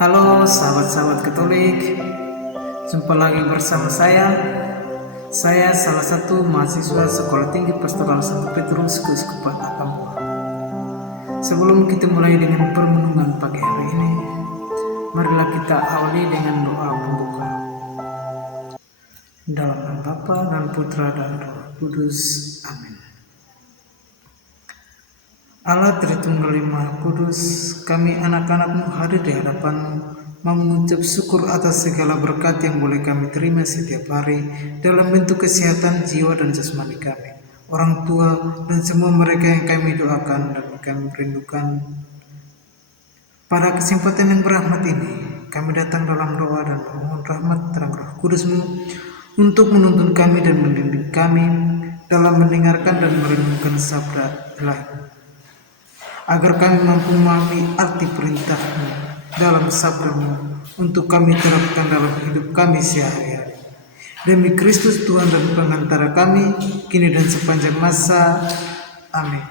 Halo sahabat-sahabat Katolik, jumpa lagi bersama saya. Saya salah satu mahasiswa Sekolah Tinggi Pastoral Santo Petrus Keuskupan Atambua. Sebelum kita mulai dengan permenungan pagi hari ini, marilah kita awali dengan doa pembuka. Dalam nama Bapa dan Putra dan Roh Kudus. Amin. Allah Tritunggal Maha Kudus, kami anak-anak-Mu hadir di hadapan-Mu, mengucap syukur atas segala berkat yang boleh kami terima setiap hari dalam bentuk kesehatan jiwa dan jasmani kami, orang tua, dan semua mereka yang kami doakan dan kami rindukan. Pada kesempatan yang berahmat ini, kami datang dalam doa dan memohon rahmat terang Roh Kudus-Mu untuk menuntun kami dan membimbing kami dalam mendengarkan dan merenungkan sabda Ilahi, agar kami mampu memahami arti perintah-Mu dalam sabda-Mu untuk kami terapkan dalam hidup kami sehari-hari. Demi Kristus Tuhan dan pengantara kami, kini dan sepanjang masa. Amin.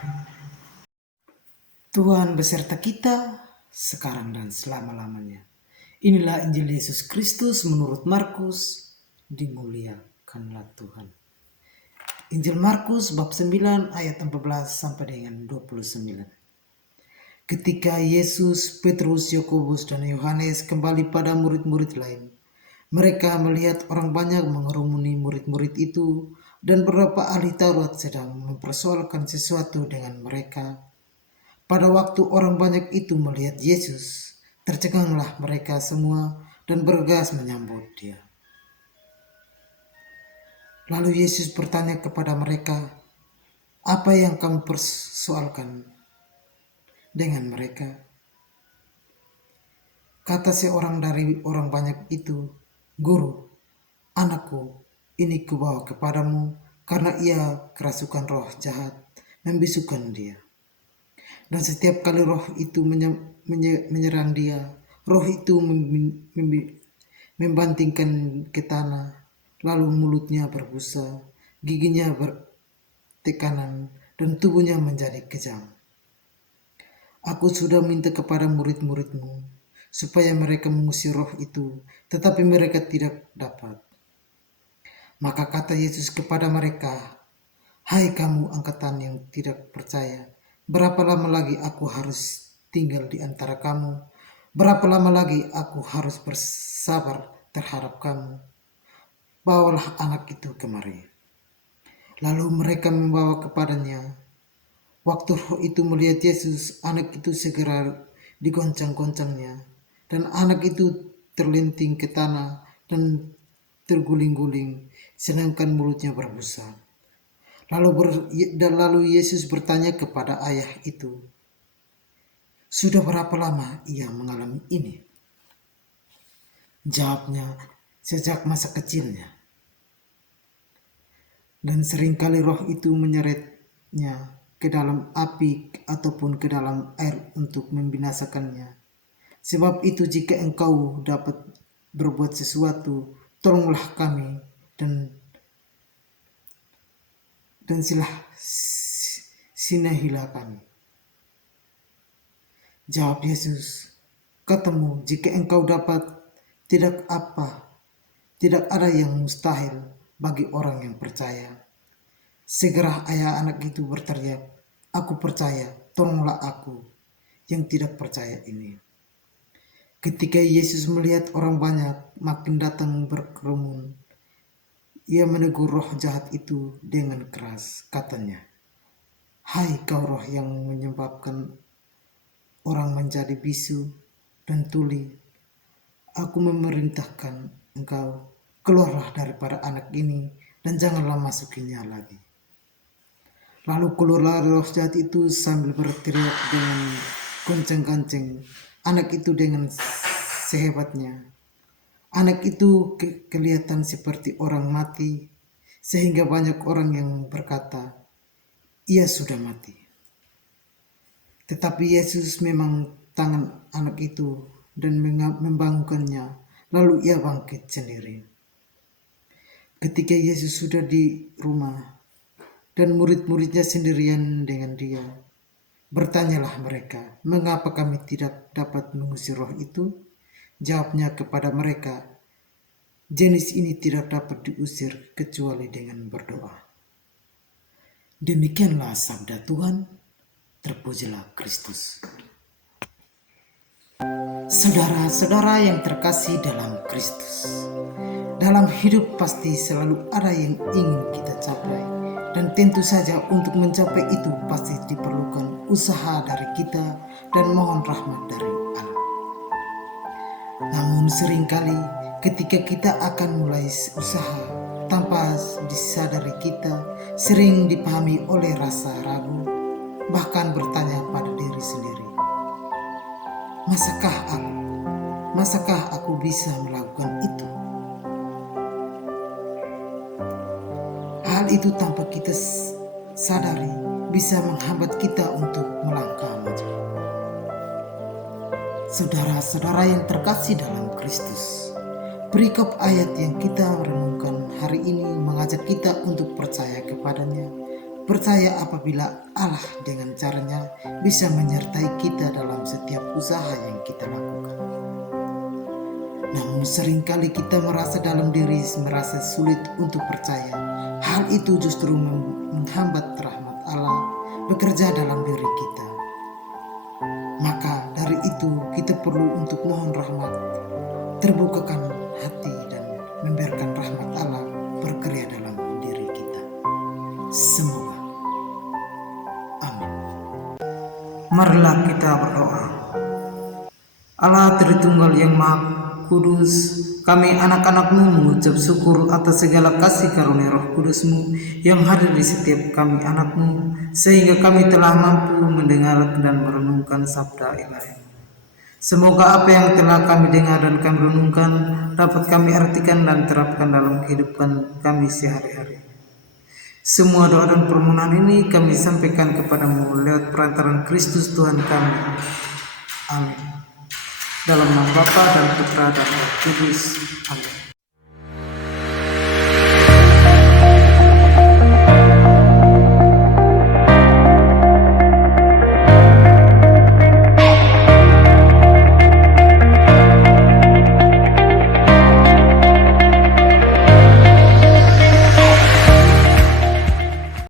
Tuhan beserta kita, sekarang dan selama-lamanya. Inilah Injil Yesus Kristus menurut Markus, dimuliakanlah Tuhan. Injil Markus bab 9 ayat 14 sampai dengan 29. Ketika Yesus, Petrus, Yakobus, dan Yohanes kembali pada murid-murid lain, mereka melihat orang banyak mengerumuni murid-murid itu, dan beberapa ahli Taurat sedang mempersoalkan sesuatu dengan mereka. Pada waktu orang banyak itu melihat Yesus, tercenganglah mereka semua dan bergegas menyambut Dia. Lalu Yesus bertanya kepada mereka, "Apa yang kamu persoalkan dengan mereka?" Kata seorang dari orang banyak itu, "Guru, anakku ini kubawa kepadamu karena ia kerasukan roh jahat membisukan dia. Dan setiap kali roh itu menyerang dia, roh itu membantingkan ke tanah, lalu mulutnya berbusa, giginya bertekanan, dan tubuhnya menjadi kejam. Aku sudah minta kepada murid-muridmu supaya mereka mengusir roh itu, tetapi mereka tidak dapat." Maka kata Yesus kepada mereka, "Hai kamu angkatan yang tidak percaya, berapa lama lagi aku harus tinggal di antara kamu? Berapa lama lagi aku harus bersabar terhadap kamu? Bawalah anak itu kemari." Lalu mereka membawa kepadanya. Waktu roh itu melihat Yesus, anak itu segera digoncang-goncangnya, dan anak itu terlenting ke tanah dan terguling-guling, sedangkan mulutnya berbusa. Lalu Yesus bertanya kepada ayah itu, "Sudah berapa lama ia mengalami ini?" Jawabnya, "Sejak masa kecilnya. Dan seringkali roh itu menyeretnya ke dalam api ataupun ke dalam air untuk membinasakannya. Sebab itu jika engkau dapat berbuat sesuatu, tolonglah kami dan sinahilah kami." Jawab Yesus, "Katamu, jika engkau dapat, tidak ada yang mustahil bagi orang yang percaya." Segera ayah anak itu berteriak, "Aku percaya, tolonglah aku yang tidak percaya ini." Ketika Yesus melihat orang banyak makin datang berkerumun, ia menegur roh jahat itu dengan keras. Katanya, "Hai kau roh yang menyebabkan orang menjadi bisu dan tuli, aku memerintahkan engkau, keluarlah daripada anak ini dan janganlah masukinya lagi." Lalu keluarlah roh jahat itu sambil berteriak dengan goncang-gancing anak itu dengan sehebatnya. Anak itu kelihatan seperti orang mati, sehingga banyak orang yang berkata, "Ia sudah mati." Tetapi Yesus memang tangan anak itu dan membangunkannya, lalu ia bangkit sendiri. Ketika Yesus sudah di rumah dan murid-muridnya sendirian dengan dia, bertanyalah mereka, "Mengapa kami tidak dapat mengusir roh itu?" Jawabnya kepada mereka, jenis ini tidak dapat diusir kecuali dengan berdoa. Demikianlah sabda Tuhan, terpujilah Kristus. Saudara-saudara yang terkasih dalam Kristus, dalam hidup pasti selalu ada yang ingin kita capai, dan tentu saja untuk mencapai itu pasti diperlukan usaha dari kita dan mohon rahmat dari Allah. Namun seringkali ketika kita akan mulai usaha, tanpa disadari kita sering dipahami oleh rasa ragu, bahkan bertanya pada diri sendiri, Masakah aku bisa melakukan itu? Hal itu tanpa kita sadari bisa menghambat kita untuk melangkah maju. Saudara-saudara yang terkasih dalam Kristus, perikop ayat yang kita renungkan hari ini mengajak kita untuk percaya kepadanya. Percaya apabila Allah dengan caranya bisa menyertai kita dalam setiap usaha yang kita lakukan. Namun seringkali kita merasa dalam diri merasa sulit untuk percaya. Hal itu justru menghambat rahmat Allah bekerja dalam diri kita. Maka dari itu kita perlu untuk mohon rahmat, terbukakan hati dan membiarkan rahmat Allah berkarya dalam diri kita. Semoga. Amin. Marilah kita berdoa. Allah Tritunggal yang Maha Kudus, kami anak-anak-Mu mengucap syukur atas segala kasih karunia Roh Kudus-Mu yang hadir di setiap kami anak-Mu, sehingga kami telah mampu mendengar dan merenungkan sabda Ilahi. Semoga apa yang telah kami dengar dan kami renungkan dapat kami artikan dan terapkan dalam kehidupan kami sehari-hari. Semua doa dan permohonan ini kami sampaikan kepadamu lewat perantaran Kristus Tuhan kami. Amin. Dalam nama Bapa dan Putra dan Roh Kudus. Amin.